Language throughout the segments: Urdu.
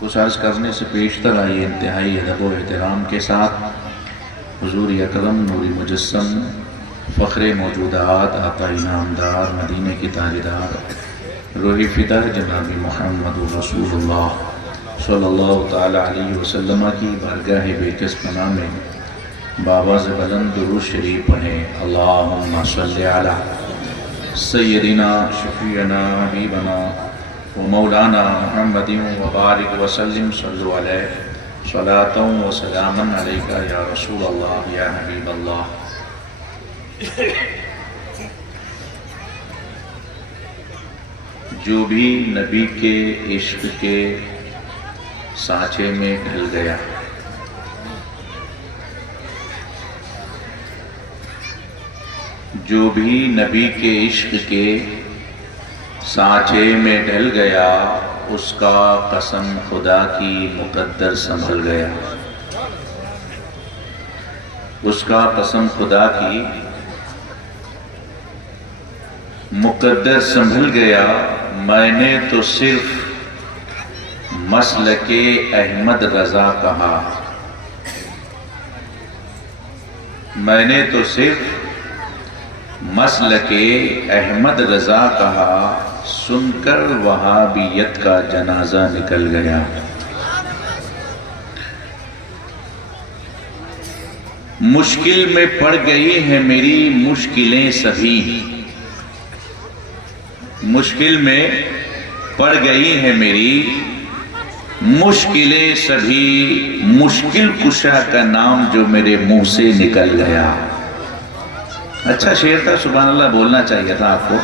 کچھ عرض کرنے سے پیشتر آئیے انتہائی ادب و احترام کے ساتھ حضور اکرم نور مجسم فخر موجودات آقا انعامدار مدینے کی تاجدار روح فدا جناب محمد رسول اللہ صلی اللہ تعالی علیہ وسلم کی بارگاہ بےکس پناہ میں بآواز بلند درود شریف پڑھیں۔ اللہم صلی علی سیدنا شفیعنا حبیبنا ومولانا محمد وبارک وسلم صلو علیہ صلاۃ و سلاما علیکہ یا رسول اللہ یا حبیب اللہ۔ جو بھی نبی کے عشق کے سانچے میں ڈھل گیا، جو بھی نبی کے عشق کے سانچے میں ڈھل گیا، اس کا قسم خدا کی مقدر سنبھل گیا، اس کا قسم خدا کی مقدر سنبھل گیا۔ میں نے تو صرف مسلک احمد رضا کہا، میں نے تو صرف مسلک احمد رضا کہا، سن کر وہابیت کا جنازہ نکل گیا۔ مشکل میں پڑ گئی ہیں میری مشکلیں سبھی، مشکل میں پڑ گئی ہیں میری مشکلیں سبھی، مشکل کشا کا نام جو میرے منہ سے نکل گیا۔ اچھا شعر تھا، سبحان اللہ بولنا چاہیے تھا آپ کو،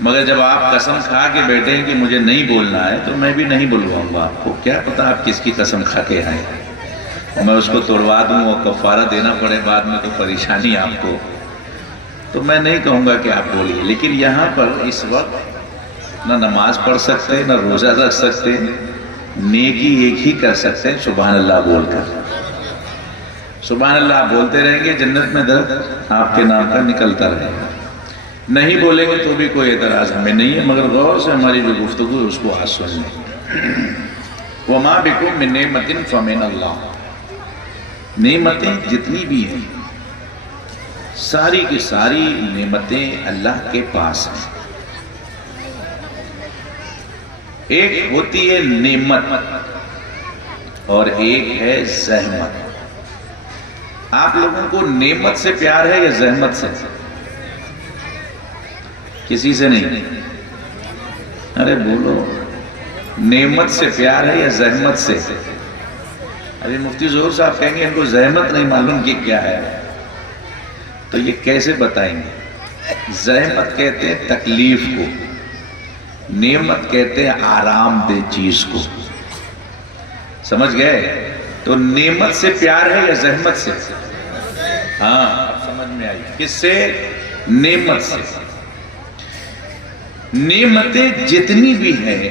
مگر جب آپ قسم کھا کے بیٹھے ہیں کہ مجھے نہیں بولنا ہے تو میں بھی نہیں بلواؤں گا آپ کو۔ کیا پتا آپ کس کی قسم کھا کے آئے، میں اس کو توڑوا دوں اور کفارہ دینا پڑے بعد میں تو پریشانی آپ کو، تو میں نہیں کہوں گا کہ آپ بولیے۔ لیکن یہاں پر اس وقت نہ نماز پڑھ سکتے، نہ روزہ رکھ سکتے، نیکی ایک ہی کر سکتے ہیں، سبحان اللہ بول کر۔ سبحان اللہ بولتے رہیں گے، جنت میں درخت آپ کے نام کا نکلتا رہے گا۔ نہیں بولیں گے تو بھی کوئی اعتراض ہمیں نہیں ہے، مگر غور سے ہماری جو گفتگو ہے اس کو آج سن لیں۔ وَمَا بِكُم مِّن نِعْمَةٍ فَمِنَ اللَّهِ، نعمتیں جتنی بھی ہیں ساری کی ساری نعمتیں اللہ کے پاس ہیں۔ ایک ہوتی ہے نعمت اور ایک ہے زحمت۔ آپ لوگوں کو نعمت سے پیار ہے یا زحمت سے؟ کسی سے نہیں، ارے بولو، نعمت سے پیار ہے یا زحمت سے؟ ابھی مفتی ظہور صاحب کہیں گے ان کو زحمت نہیں معلوم کہ کیا ہے، تو یہ کیسے بتائیں گے؟ زحمت کہتے ہیں تکلیف کو، نعمت کہتے ہیں آرام دہ چیز کو۔ سمجھ گئے؟ تو نعمت سے پیار ہے یا زحمت سے؟ ہاں اب سمجھ میں آئی، کس سے؟ نعمت سے۔ نعمتیں جتنی بھی ہیں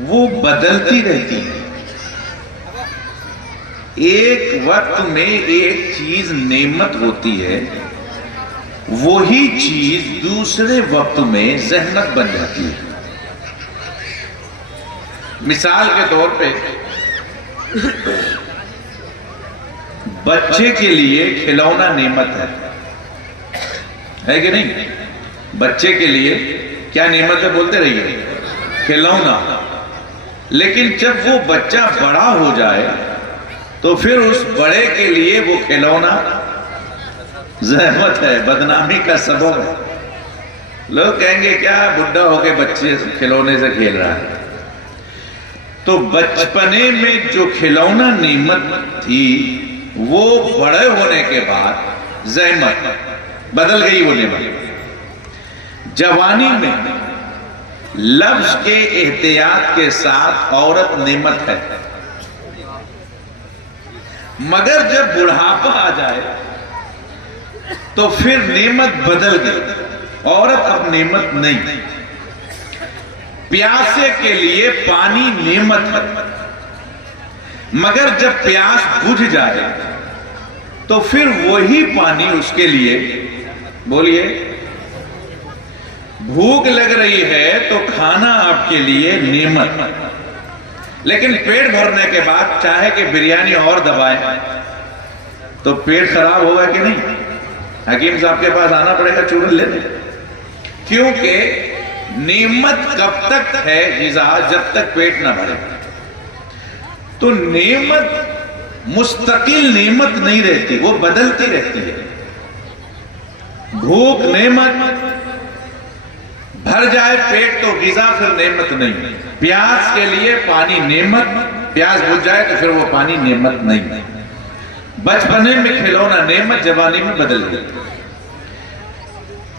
وہ بدلتی رہتی ہیں۔ ایک وقت میں ایک چیز نعمت ہوتی ہے، وہی چیز دوسرے وقت میں زحمت بن جاتی ہے۔ مثال کے طور پہ بچے کے لیے کھلونا نعمت ہے کہ نہیں؟ بچے کے لیے کیا نعمت ہے بولتے رہیے؟ کھلونا۔ لیکن جب وہ بچہ بڑا ہو جائے تو پھر اس بڑے کے لیے وہ کھلونا زحمت ہے، بدنامی کا سبب ہے۔ لوگ کہیں گے کیا بڈھا ہو کے بچے کھلونے سے کھیل رہا ہے؟ تو بچپنے میں جو کھلونا نعمت تھی وہ بڑے ہونے کے بعد زحمت بدل گئی، وہ نعمت۔ جوانی میں لفظ کے احتیاط کے ساتھ عورت نعمت ہے، مگر جب بڑھاپا آ جائے تو پھر نعمت بدل گئی، عورت اب نعمت نہیں۔ پیاسے کے لیے پانی نعمت ہے، مگر جب پیاس بجھ جائے تو پھر وہی پانی اس کے لیے، بولیے، بھوک لگ رہی ہے تو کھانا آپ کے لیے نعمت، لیکن پیٹ بھرنے کے بعد چاہے کہ بریانی اور دبائیں تو پیٹ خراب ہوگا کہ نہیں؟ حکیم صاحب کے پاس آنا پڑے گا چورن لینے، کیونکہ نعمت کب تک ہے غذا؟ جب تک پیٹ نہ بھرے۔ تو نعمت مستقل نعمت نہیں رہتی، وہ بدلتی رہتی ہے۔ بھوک نعمت، بھر جائے پیٹ تو غذا پھر نعمت نہیں۔ پیاس کے لیے پانی نعمت، پیاس بجھ جائے تو پھر وہ پانی نعمت نہیں۔ بچپنے میں کھلونا نعمت، جوانی میں بدل گئی۔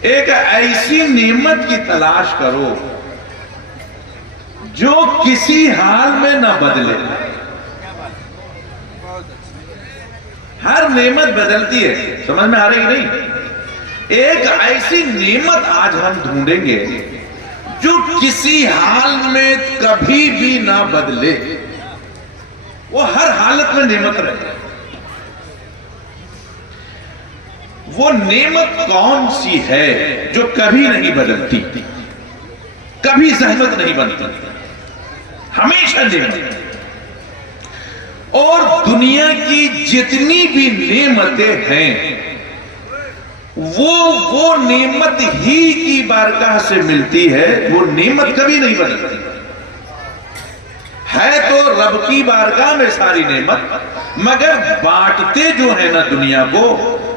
ایک ایسی نعمت کی تلاش کرو جو کسی حال میں نہ بدلے۔ ہر نعمت بدلتی ہے، سمجھ میں آ رہی نہیں؟ ایک ایسی نعمت آج ہم ڈھونڈیں گے جو کسی حال میں کبھی بھی نہ بدلے، وہ ہر حالت میں نعمت رہے۔ وہ نعمت کون سی ہے جو کبھی نہیں بدلتی، کبھی زحمت نہیں بنتی، ہمیشہ نعمت؟ اور دنیا کی جتنی بھی نعمتیں ہیں وہ نعمت ہی کی بارگاہ سے ملتی ہے، وہ نعمت کبھی نہیں بدلتی ہے۔ تو رب کی بارگاہ میں ساری نعمت، مگر بانٹتے جو ہے نا دنیا کو،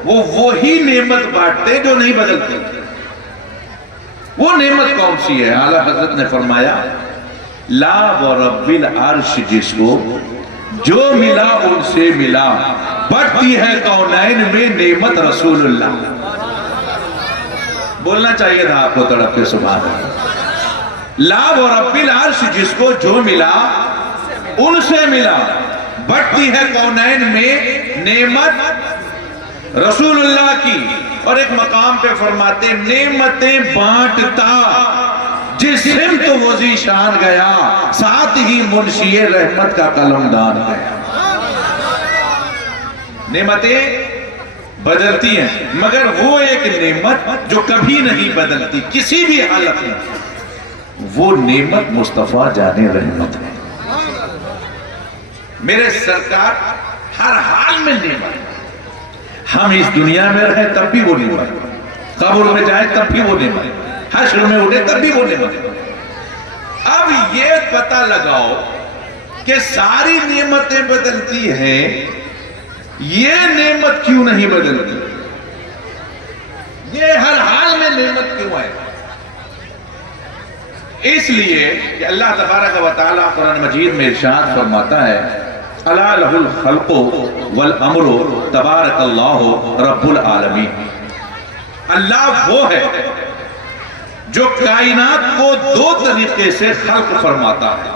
وہ وہی نعمت بانٹتے جو نہیں بدلتی۔ وہ نعمت کون سی ہے؟ اعلیٰ حضرت نے فرمایا، لا ورب العرش، جس کو جو ملا ان سے ملا، بڑھتی ہے کونین میں نعمت رسول اللہ۔ بولنا چاہیے تھا آپ کو تڑپ کے سبحان اللہ۔ لا ورب العرش، جس کو جو ملا ان سے ملا، بڑھتی ہے کونین میں نعمت رسول اللہ کی۔ اور ایک مقام پہ فرماتے، نعمتیں بانٹتا جس سمت وہ ذیشان گیا، ساتھ ہی منشی رحمت کا قلمدان گیا۔ نعمتیں بدلتی ہیں، مگر وہ ایک نعمت جو کبھی نہیں بدلتی کسی بھی حالت میں، وہ نعمت مصطفیٰ جان رحمت ہے۔ میرے سرکار ہر حال میں نعمت، ہم اس دنیا میں رہیں تب بھی وہ نعمت، قبر میں جائیں تب بھی وہ نعمت، حشر میں اٹھے تب بھی وہ نعمت۔ اب یہ پتہ لگاؤ کہ ساری نعمتیں بدلتی ہیں، یہ نعمت کیوں نہیں بدلتی؟ یہ ہر حال میں نعمت کیوں ہے؟ اس لیے کہ اللہ تبارک و تعالیٰ قرآن مجید میں ارشاد فرماتا ہے، الا لہ الخلق والامر تبارک اللہ رب العالمین۔ اللہ وہ ہے جو کائنات کو دو طریقے سے خلق فرماتا ہے،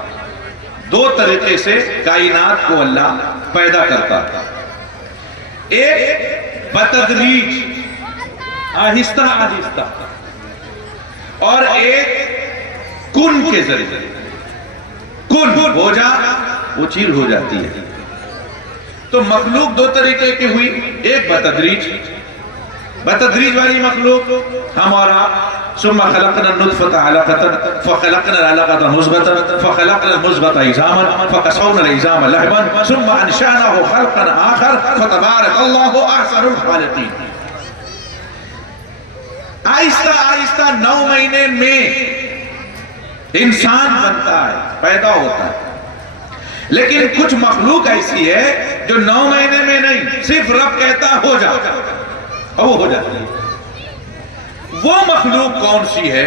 دو طریقے سے کائنات کو اللہ پیدا کرتا ہے۔ ایک بتدریج، آہستہ آہستہ، اور ایک کن کے ذریعے۔ کن ہو جا، وہ چیز ہو جاتی ہے۔ تو مخلوق دو طریقے کی ہوئی، ایک بتدریج، بتدریج والی مخلوق ہم اور آپ، ثم خلقنا النطفة علقة فخلقنا العلقة مضغة فخلقنا المضغة عظاما فكسونا العظام لحما ثم انشأناه خلقا آخر فتبارك الله احسن الخالقين۔ آہستہ آہستہ 9 مہینے میں انسان بنتا ہے، پیدا ہوتا ہے، لیکن کچھ مخلوق ایسی ہے جو 9 مہینے میں نہیں، صرف رب کہتا ہو جا اور وہ ہو جاتی ہے۔ وہ مخلوق کون سی ہے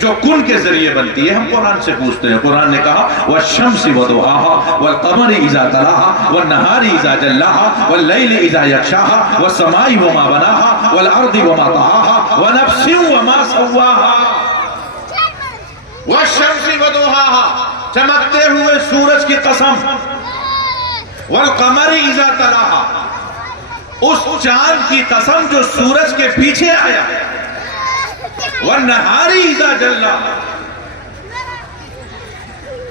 جو کن کے ذریعے بنتی ہے؟ ہم قرآن سے پوچھتے ہیں۔ قرآن نے کہا، وَالشَّمْسِ وَضُحَاهَا وَالْقَمَرِ إِذَا تَلَاهَا وَالنَّهَارِ إِذَا جَلَّاهَا وَاللَّيْلِ إِذَا يَغْشَاهَا وَالسَّمَاءِ وَمَا بَنَاهَا وَالْأَرْضِ وَمَا طَحَاهَا وَنَفْسٍ وَمَا سَوَّاهَا۔ وَالشَّمْسِ وَضُحَاهَا، چمکتے ہوئے سورج کی قسم، وَالْقَمَرِ إِذَا تَلَاهَا، اس چاند کی قسم جو سورج کے پیچھے آیا، وَالنَّهَارِ إِذَا جَلَّاهَا،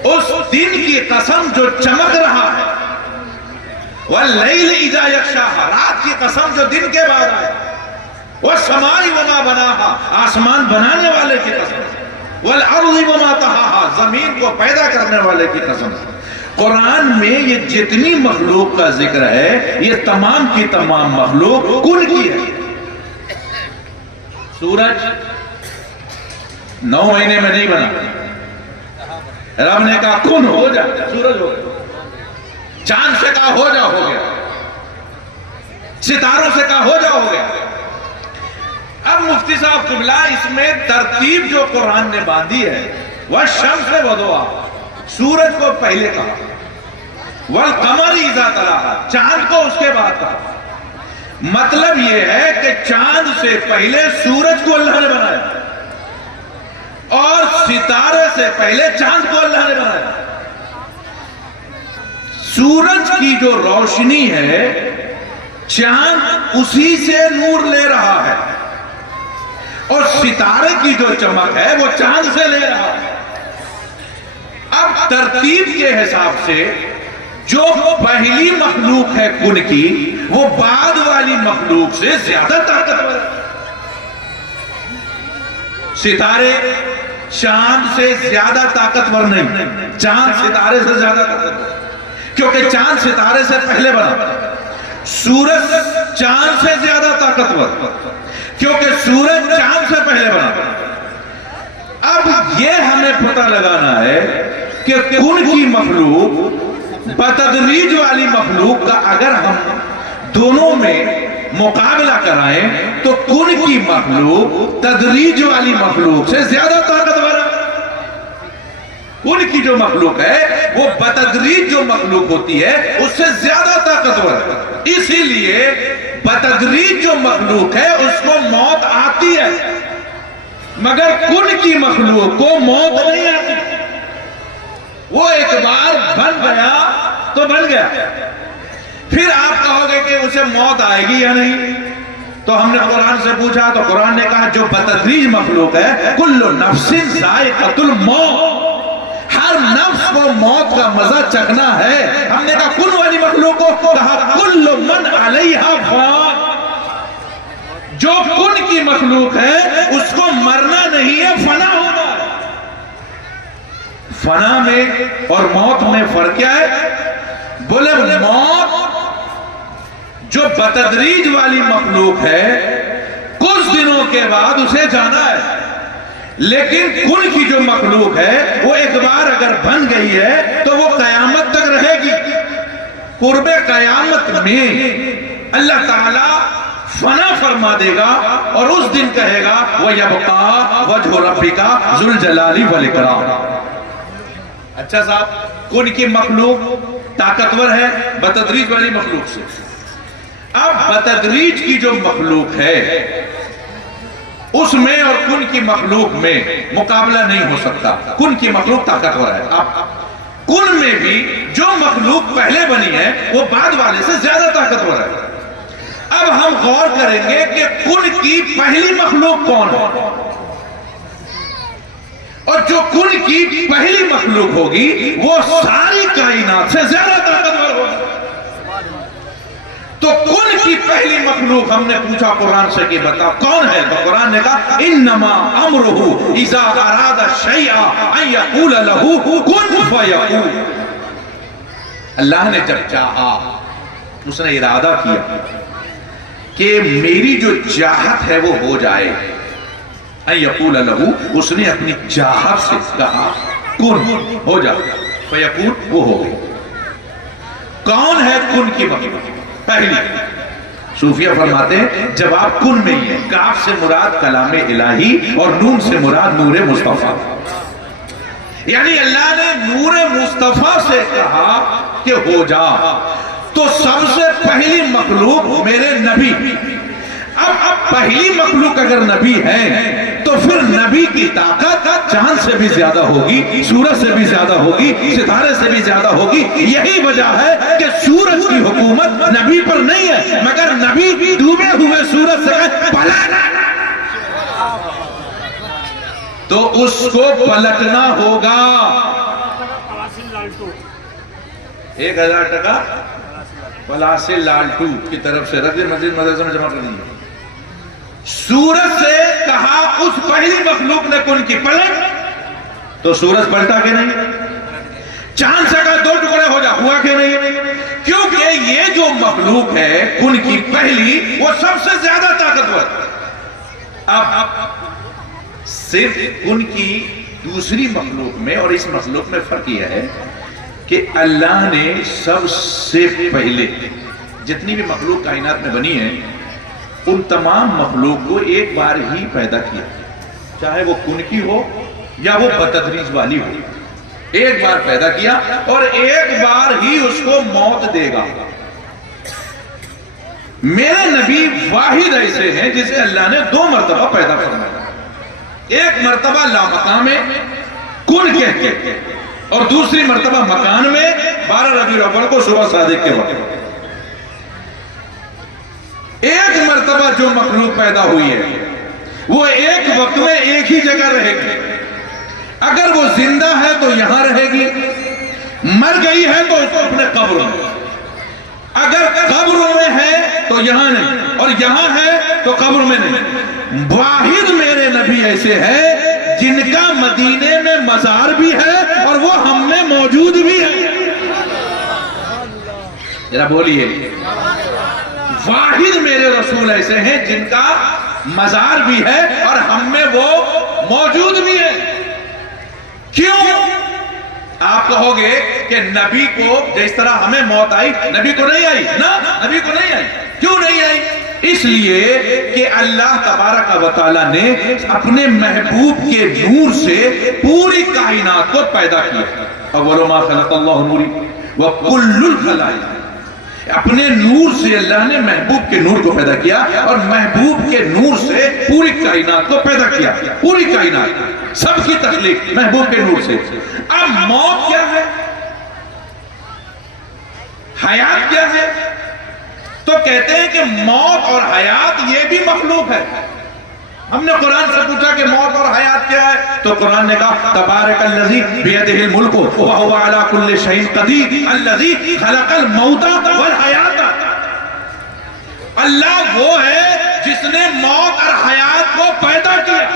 اس دن کی قسم جو چمک رہا ہے، وَاللَّيْلِ إِذَا يَغْشَاهَا، رات کی قسم جو دن کے بعد آئے، والسماء وما بناها، آسمان بنانے والے کی قسم، والارض وما طحاها، زمین کو پیدا کرنے والے کی قسم۔ قرآن میں یہ جتنی مخلوق کا ذکر ہے یہ تمام کی تمام مخلوق کن کی ہے۔ سورج 9 مہینے میں نہیں بنا، رب نے کہا کن ہو جا، سورج ہو گیا۔ چاند سے کہا ہو جا، ہو گیا۔ ستاروں سے کہا ہو جا، ہو گیا۔ اب مفتی صاحب قبلہ اس میں ترتیب جو قرآن نے باندھی ہے، والشمس وضحاها، سورج کو پہلے کہا، والقمر اذا تلاها، چاند کو اس کے بعد کہا۔ مطلب یہ ہے کہ چاند سے پہلے سورج کو اللہ نے بنایا، اور ستارے سے پہلے چاند کو اللہ نے بنایا۔ سورج کی جو روشنی ہے چاند اسی سے نور لے رہا ہے، اور ستارے کی جو چمک ہے وہ چاند سے لے رہا ہے۔ اب ترتیب کے حساب سے جو پہلی مخلوق ہے کن کی، وہ بعد والی مخلوق سے زیادہ طاقتور ہے۔ ستارے چاند سے زیادہ طاقتور نہیں، چاند ستارے سے زیادہ طاقتور، کیونکہ چاند ستارے سے پہلے بنا۔ سورج چاند سے زیادہ طاقتور، کیونکہ سورج چاند سے پہلے بنا۔ اب یہ ہمیں پتہ لگانا ہے کہ کن کی مخلوق بتدریج والی مخلوق کا اگر ہم دونوں میں مقابلہ کرائیں تو کن کی مخلوق تدریج والی مخلوق سے زیادہ طاقتور ہے۔ کن کی جو مخلوق ہے وہ بتدریج جو مخلوق ہوتی ہے اس سے زیادہ طاقتور ہے، اسی لیے بتدریج جو مخلوق ہے اس کو موت آتی ہے، مگر کن کی مخلوق کو موت نہیں آتی۔ وہ ایک بار بن گیا تو بن گیا، پھر آپ کہو گے کہ اسے موت آئے گی یا نہیں، تو ہم نے قرآن سے پوچھا تو قرآن نے کہا جو بتدریج مخلوق ہے کل نفس ذائقۃ الموت، ہر نفس کو موت کا مزہ چکھنا ہے۔ ہم نے کہا کن والی مخلوق کو، کہا کل من علیہا فان، جو کن کی مخلوق ہے اس کو مرنا نہیں ہے، فنا ہونا ہے۔ فنا میں اور موت میں فرق کیا ہے؟ بولے موت جو بتدریج والی مخلوق ہے کچھ دنوں کے بعد اسے جانا ہے، لیکن کن کی جو مخلوق ہے وہ ایک بار اگر بن گئی ہے تو وہ قیامت تک رہے گی۔ قرب قیامت میں اللہ تعالی فنا فرما دے گا اور اس دن کہے گا وَيَبْقَى وَجْهُ رَبِّكَ ذُو الْجَلَالِ وَالْإِكْرَامِ۔ اچھا صاحب، کن کی مخلوق طاقتور ہے بتدریج والی مخلوق سے۔ اب بتدریج کی جو مخلوق ہے اس میں اور کن کی مخلوق میں مقابلہ نہیں ہو سکتا، کن کی مخلوق طاقتور ہے۔ اب کن میں بھی جو مخلوق پہلے بنی ہے وہ بعد والے سے زیادہ طاقتور ہے۔ اب ہم غور کریں گے کہ کن کی پہلی مخلوق کون ہے، اور جو کن کی پہلی مخلوق ہوگی وہ ساری کائنات سے زیادہ طاقتور ہوگی۔ تو کن کی پہلی مخلوق ہم نے پوچھا قرآن سے کہ بتا کون ہے، تو قرآن نے کہا انما امرہ اذا اراد شیئا ان یقول لہ کن فیکون۔ اللہ نے جب چاہا، اس نے ارادہ کیا کہ میری جو چاہت ہے وہ ہو جائے، ان یقول لہ، اس نے اپنی چاہت سے کہا کن ہو جا، فیکون، وہ ہو گئی۔ کون ہے کن کی مخلوق پہلی؟ صوفیہ فرماتے ہیں جواب کن میں ہی ہے، کاف سے مراد کلام الہی اور نون سے مراد نور مصطفیٰ، یعنی اللہ نے نور مصطفیٰ سے کہا کہ ہو جا۔ تو سب سے پہلی مخلوق میرے نبی۔ اب پہلی مخلوق اگر نبی ہے تو پھر نبی کی طاقت چاند سے بھی زیادہ ہوگی، سورج سے بھی زیادہ ہوگی، ستارے سے بھی زیادہ ہوگی۔ یہی وجہ ہے کہ سورج کی حکومت نبی پر نہیں ہے، مگر نبی ڈوبے ہوئے سورج سے پلٹ، تو اس کو پلٹنا ہوگا۔ 1000 ٹکا پلاسل لالٹو کی طرف سے رد مسجد مدرسہ میں جمع کر دیں۔ سورج سے کہا اس پہلی مخلوق نے کن کی پلٹ، تو سورج پلٹا کہ نہیں؟ چاند سے کہا دو ٹکڑے ہو جا، ہوا کہ نہیں؟ کیونکہ یہ جو مخلوق ہے کن کی پہلی، وہ سب سے زیادہ طاقتور۔ اب صرف کن کی دوسری مخلوق میں اور اس مخلوق میں فرق یہ ہے کہ اللہ نے سب سے پہلے جتنی بھی مخلوق کائنات میں بنی ہے ان تمام مخلوق کو ایک بار ہی پیدا کیا، چاہے وہ کن کی ہو یا وہ بتدریج والی ہو، ایک بار پیدا کیا اور ایک بار ہی اس کو موت دے گا۔ میرے نبی واحد ایسے ہیں جسے اللہ نے 2 مرتبہ پیدا فرمایا، ایک مرتبہ لامکان میں کن کہتے ہیں اور دوسری مرتبہ مکان میں 12 ربیع الاول کو صبح صادق کے وقت۔ ایک مرتبہ جو مخلوق پیدا ہوئی ہے وہ ایک وقت میں ایک ہی جگہ رہے گی، اگر وہ زندہ ہے تو یہاں رہے گی، مر گئی ہے تو اس کو اپنے قبر میں، اگر قبر میں ہے تو یہاں نہیں اور یہاں ہے تو قبر میں نہیں۔ واحد میرے نبی ایسے ہیں جن کا مدینے میں مزار بھی ہے اور وہ ہم میں موجود بھی ہے۔ ذرا بولیے، واحد میرے رسول ایسے ہیں جن کا مزار بھی ہے اور ہم میں وہ موجود بھی ہے۔ کیوں؟ آپ کہو گے کہ نبی کو جس طرح ہمیں موت آئی نبی کو نہیں آئی، نا نبی کو نہیں آئی۔ کیوں نہیں آئی؟ اس لیے کہ اللہ تبارک و تعالیٰ نے اپنے محبوب کے نور سے پوری کائنات کو پیدا کیا۔ اول ما خلق اللہ نوری وکل الخلائق، اپنے نور سے اللہ نے محبوب کے نور کو پیدا کیا اور محبوب کے نور سے پوری کائنات کو پیدا کیا۔ پوری کائنات، سب کی تخلیق محبوب کے نور سے۔ اب موت کیا ہے؟ حیات کیا ہے؟ تو کہتے ہیں کہ موت اور حیات یہ بھی مخلوق ہے۔ ہم نے قرآن سے پوچھا کہ موت اور حیات کیا ہے تو قرآن نے کہا تبارک الذی بیدہ الملک وہو علی کل شیء قدیر الذی خلق الموت والحیات۔ اللہ وہ ہے جس نے موت اور حیات کو پیدا کیا۔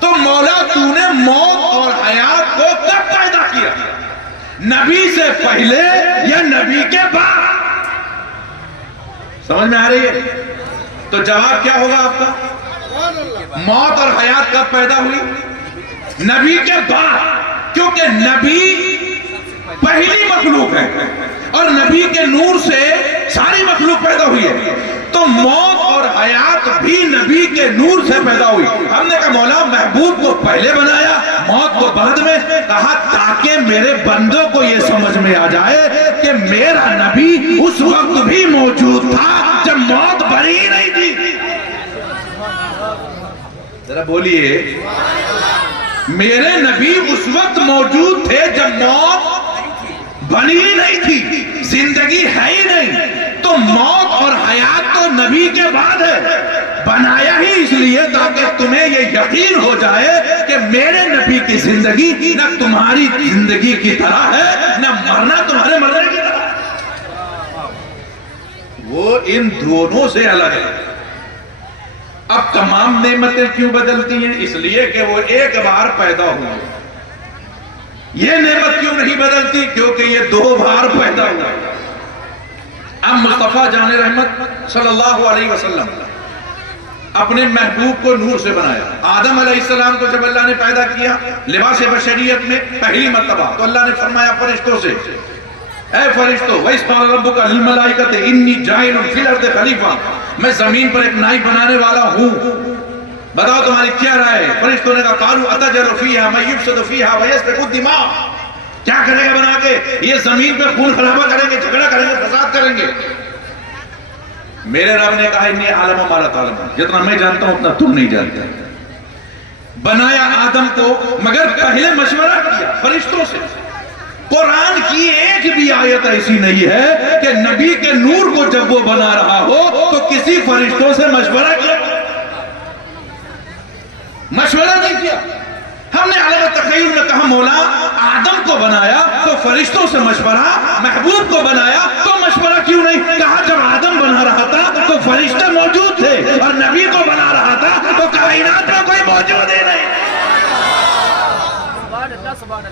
تو مولا تو نے موت اور حیات کو کب پیدا کیا؟ نبی سے پہلے یا نبی کے بعد؟ سمجھ میں آ رہی ہے؟ تو جواب کیا ہوگا آپ کا؟ موت اور حیات کب پیدا ہوئی؟ نبی کے بعد، کیونکہ نبی پہلی مخلوق ہے اور نبی کے نور سے ساری مخلوق پیدا ہوئی ہے۔ تو موت اور حیات بھی نبی کے نور سے پیدا ہوئی۔ ہم نے کہا مولا محبوب کو پہلے بنایا، موت کو بعد میں، کہا تاکہ میرے بندوں کو یہ سمجھ میں آ جائے کہ میرا نبی اس وقت بھی موجود تھا جب موت بنی ہی نہیں تھی۔ ذرا بولیے، میرے نبی اس وقت موجود تھے جب موت بنی ہی نہیں تھی، زندگی ہے ہی نہیں۔ تو موت اور حیات تو نبی کے بعد ہے، بنایا ہی اس لیے تاکہ تمہیں یہ یقین ہو جائے کہ میرے نبی کی زندگی نہ تمہاری زندگی کی طرح ہے، نہ مرنا تمہارے مرنے کی طرح ہے، وہ ان دونوں سے الگ ہے۔ اب تمام نعمتیں کیوں بدلتی ہیں؟ اس لیے کہ وہ ایک بار پیدا ہوئی۔ یہ نعمت کیوں نہیں بدلتی؟ کیونکہ یہ 2 بار پیدا ہوئی۔ اب مصطفیٰ جان رحمت صلی اللہ علیہ وسلم اپنے محبوب کو نور سے بنایا۔ آدم علیہ السلام کو جب اللہ نے پیدا کیا لباس بشریت میں پہلی مرتبہ، تو اللہ نے فرمایا فرشتوں سے، اے فرشتوں وَإِذْ قَالَ رَبُّكَ لِلْمَلَائِكَةِ إِنِّي جَاعِلٌ فِي الْأَرْضِ خَلِيفَةً، میں زمین پر ایک نائب بنانے والا ہوں، بتاؤ تمہاری کیا رائے ہے؟ فرشتوں نے کہا قَالُوا أَتَجْعَلُ فِيهَا مَن يُفْسِدُ فِيهَا وَيَسْفِكُ الدِّمَاءَ، کیا کرے گا بنا کے؟ یہ زمین پر خون خرابہ کریں گے، جھگڑا کریں گے، فساد کریں گے۔ میرے رب نے کہا انی عالم و مالا تعلم، جتنا میں جانتا ہوں اتنا تم نہیں جانتا۔ بنایا آدم کو، مگر پہلے مشورہ کیا فرشتوں سے۔ قرآن کی ایک بھی آیت ایسی نہیں ہے کہ نبی کے نور کو جب وہ بنا رہا ہو تو کسی فرشتوں سے مشورہ کیا، مشورہ نہیں کیا۔ ہم نے عالم تخیل میں کہا مولا آدم کو بنایا تو فرشتوں سے مشورہ، محبوب کو بنایا تو مشورہ کیوں نہیں؟ کہا جب آدم بنا رہا تھا تو فرشتے موجود تھے اور نبی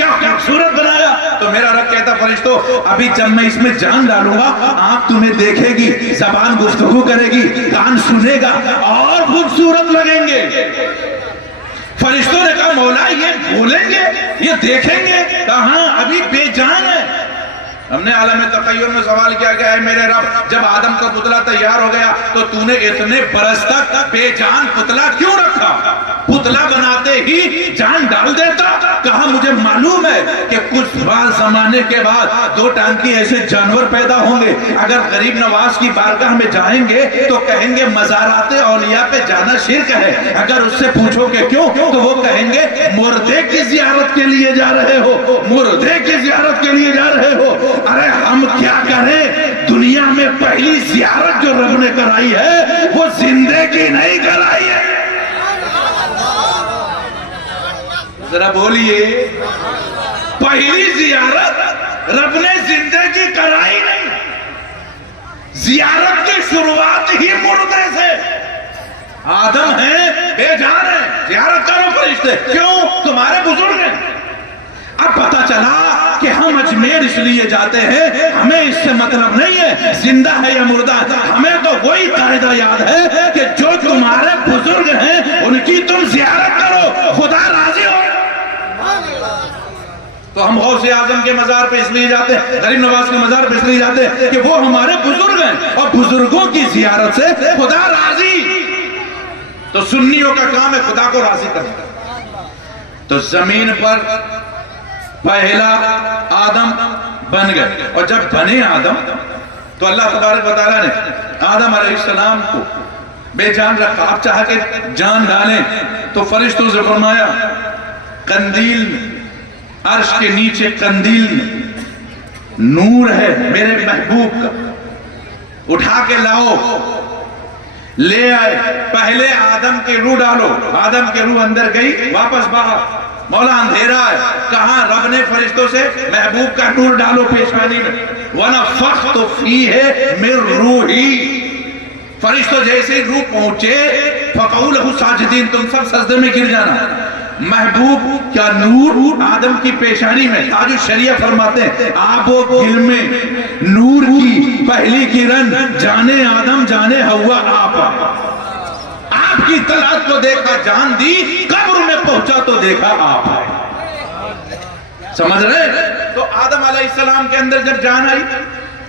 کیا خوبصورت بنایا. تو میرا رب کہتا فرشتوں ابھی جب میں اس میں جان ڈالوں گا آنکھ تمہیں دیکھے گی, زبان گفتگو کرے گی, کان سنے گا, اور خوبصورت لگیں گے. فرشتوں نے کہا مولا یہ بھولیں گے, یہ دیکھیں گے؟ کہاں ابھی بے جان ہے. ہم نے عالم تخیل میں سوال کیا کہ اے میرے رب جب آدم کا پتلا تیار ہو گیا تو تو نے اتنے برس تک بے جان پتلا کیوں رکھا؟ پتلا بناتے ہی جان ڈال دیتا. کہا مجھے معلوم ہے کہ کچھ بعض زمانے کے بعد 2 ٹانکی ایسے جانور پیدا ہوں گے. اگر غریب نواز کی بارگاہ میں جائیں گے تو کہیں گے مزارات اولیاء پہ جانا شرک ہے. اگر اس سے پوچھو کہ کیوں تو وہ کہیں گے مردے کی زیارت کے لیے جا رہے ہو, مردے کی زیارت کے لیے جا رہے ہو. ارے ہم کیا کریں, دنیا میں پہلی زیارت جو رب نے کرائی ہے وہ زندگی نہیں کرائی ہے. ذرا بولیے, پہلی زیارت رب نے زندگی کرائی نہیں. زیارت کی شروعات ہی مردے سے. آدم ہیں بے جان ہیں, زیارت کرو فرشتے. کیوں؟ تمہارے بزرگ ہیں. اب پتا چلا کہ ہم اجمیر اس لیے جاتے ہیں, ہمیں اس سے مطلب نہیں ہے زندہ ہے یا مردہ, ہمیں تو وہی قاعدہ یاد ہے کہ جو تمہارے بزرگ ہیں ان کی تم زیارت کرو, خدا راضی ہو. تو ہم غوث اعظم کے مزار پہ اس لیے جاتے ہیں, غریب نواز کے مزار پہ اس لیے جاتے ہیں کہ وہ ہمارے بزرگ ہیں, اور بزرگوں کی زیارت سے خدا راضی. تو سنیوں کا کام ہے خدا کو راضی کرنا. تو زمین پر پہلا آدم بن گئے, اور جب بنے آدم تو اللہ تبارک و تعالیٰ نے آدم علیہ السلام کو بے جان رکھا. آپ چاہا کہ جان ڈالیں تو فرشتوں سے فرمایا قندیل میں, عرش کے نیچے قندیل میں نور ہے میرے محبوب کا, اٹھا کے لاؤ. لے آئے, پہلے آدم کی روح ڈالو. آدم کی روح اندر گئی, واپس باہر. مولا اندھیرا ہے, کہاں؟ رب نے فرشتوں سے محبوب کا نور ڈالو پیشانی میں. وَنَفَخْتُ فِيهِ مِن رُوحِي. فرشتوں جیسے ہی روح پہنچے فَقَعُوا لَهُ سَاجِدِينَ, تم سب سجدے میں گر جانا. محبوب کیا نور آدم کی پیشانی میں. تاج الشریعہ فرماتے ہیں آب و گل میں نور کی پہلی کرن, جانے آدم جانے ہوا آپ. آپ کی طلعت کو دیکھا جان دی, قبر میں پہنچا تو دیکھا آپ ہے. سمجھ رہے؟ تو آدم علیہ السلام کے اندر جب جان آئی,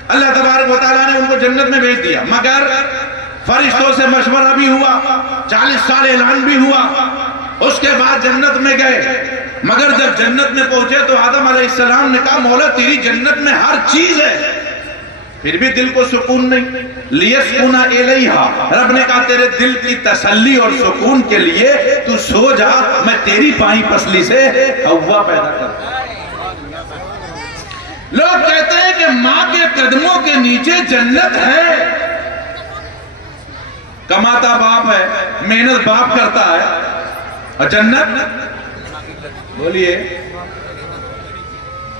اللہ تبارک و تعالیٰ نے ان کو جنت میں بھیج دیا. مگر فرشتوں سے مشورہ بھی ہوا, 40 سال اعلان بھی ہوا, اس کے بعد جنت میں گئے. مگر جب جنت میں پہنچے تو آدم علیہ السلام نے کہا مولا تیری جنت میں ہر چیز ہے, پھر بھی دل کو سکون نہیں. لیسکن الیہا, رب نے کہا تیرے دل کی تسلی اور سکون کے لیے تو سو جا, میں تیری پائیں پسلی سے ہوا پیدا کرتا. لوگ کہتے ہیں کہ ماں کے قدموں کے نیچے جنت ہے. کماتا باپ ہے, محنت باپ کرتا ہے, اور جنت بولیے,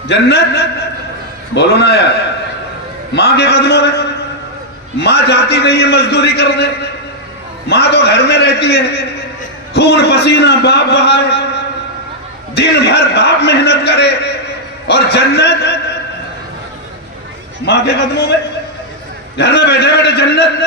جنت بولو نا یار. ماں کے قدموں میں, ماں جاتی نہیں ہے مزدوری کرنے, ماں تو گھر میں رہتی ہے, خون پسینہ باپ بہائے, دن بھر باپ محنت کرے, اور جنت ماں کے قدموں میں, گھر میں بیٹھے بیٹھے جنت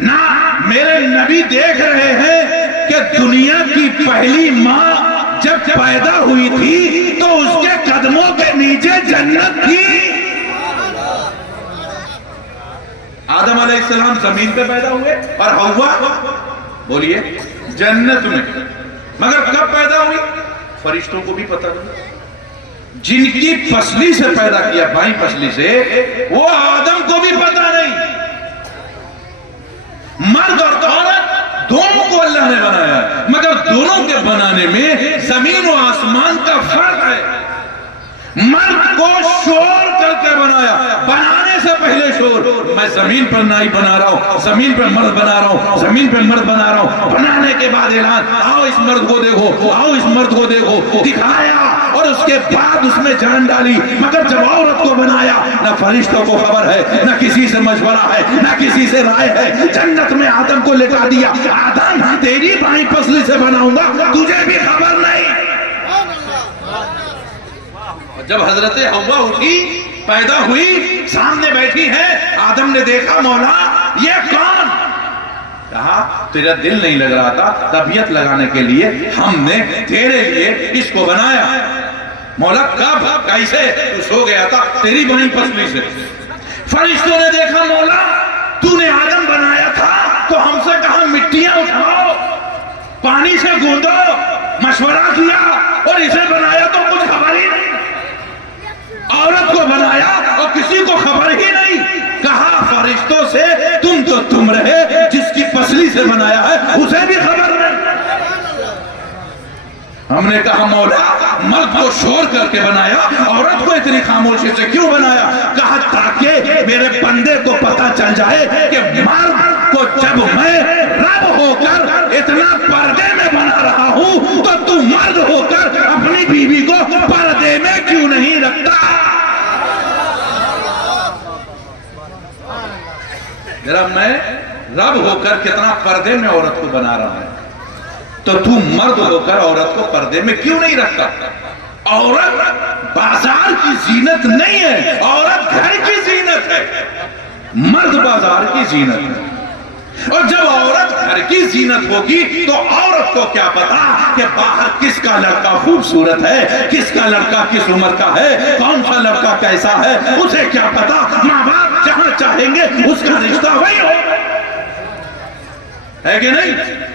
نہ. میرے نبی دیکھ رہے ہیں کہ دنیا کی پہلی ماں جب پیدا ہوئی تھی تو اس کے قدموں کے نیچے جنت تھی. آدم علیہ السلام زمین پہ پیدا ہوئے اور حوا بولیے جنت میں. مگر کب پیدا ہوئی فرشتوں کو بھی پتہ نہیں. جن کی پسلی سے پیدا کیا, بائیں پسلی سے, وہ آدم کو بھی پتہ نہیں. مرد اور عورت دونوں کو اللہ نے بنایا, مگر دونوں کے بنانے میں زمین و آسمان کا فرق ہے. مرد کو شور کر کے بنایا, بنانے سے پہلے شور. میں زمین پر نائی بنا رہا ہوں, زمین پر مرد بنا رہا ہوں, زمین پر مرد بنا رہا ہوں. بنانے کے بعد اعلان, آؤ اس مرد کو دیکھو, آؤ اس مرد کو دیکھو, دکھایا, اور اس کے بعد اس میں جان ڈالی. مگر جب عورت کو بنایا, نہ فرشتوں کو خبر ہے, نہ کسی سے مشورہ ہے, نہ کسی سے رائے ہے. جنت میں آدم کو لٹا دیا, آدم تیری بائیں پسلی سے بناؤں گا, تجھے بھی خبر نہیں. جب حضرت حوا اٹھی پیدا ہوئی سامنے بیٹھی ہے آدم نے دیکھا مولا یہ کون؟ کہا تیرا دل نہیں لگ رہا تھا طبیعت لگانے کے لیے ہم نے تیرے لیے اس کو بنایا۔ مولا کب کیسے؟ تو سو گیا تھا تیری بنی پسلی سے۔ فرشتوں نے دیکھا مولا تو نے آدم بنایا تھا تو ہم سے کہا مٹیاں اٹھاؤ پانی سے گوندو، مشورہ کیا اور اسے بنایا تو کچھ خبر ہی نہیں، عورت کو بنایا اور کسی کو خبر ہی نہیں۔ کہا فرشتوں سے تم رہے جس کی پسلی سے بنایا ہے اسے بھی خبر نہیں۔ ہم نے کہا مولا مرد کو شور کر کے بنایا عورت کو اتنی خاموشی سے کیوں بنایا؟ کہا تاکہ میرے بندے کو پتا چل جائے کہ مرد کو جب میں رب ہو کر اتنا پردے میں بنا رہا ہوں تو مرد ہو کر اپنی بیوی کو پردے میں کیوں نہیں رکھتا؟ جب میں رب ہو کر کتنا پردے میں عورت کو بنا رہا ہوں تو مرد ہو کر عورت کو پردے میں کیوں نہیں رکھتا؟ عورت بازار کی زینت نہیں ہے، عورت گھر کی زینت ہے، مرد بازار کی زینت ہے۔ اور جب عورت گھر کی زینت ہوگی تو عورت کو کیا پتا کہ باہر کس کا لڑکا خوبصورت ہے، کس کا لڑکا کس عمر کا ہے، کون سا لڑکا کیسا ہے، اسے کیا پتا؟ ماں باپ جہاں چاہیں گے اس کا رشتہ وہی ہوگا، ہے کہ نہیں؟